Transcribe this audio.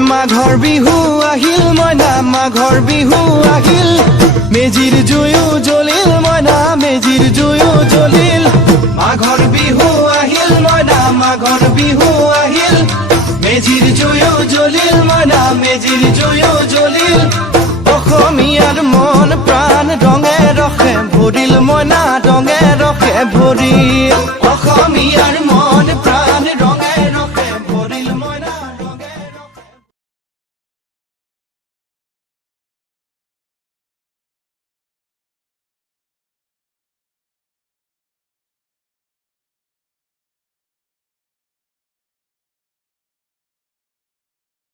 মাঘৰ বিহু আহিল মইনা মাঘৰ বিহু আহিল মেজিৰ জুয়ো জ্বলিল মইনা মেজিৰ জুয়ো জ্বলিল মাঘৰ বিহু আহিল মইনা মাঘৰ বিহু আহিল মেজিৰ জুয়ো জ্বলিল মইনা মেজিৰ জুয়ো জ্বলিল অসমীয়াৰ মন প্ৰাণ ৰঙে ৰসে ভৰিল মইনা ৰঙে ৰসে ভৰিল অসমীয়াৰ মন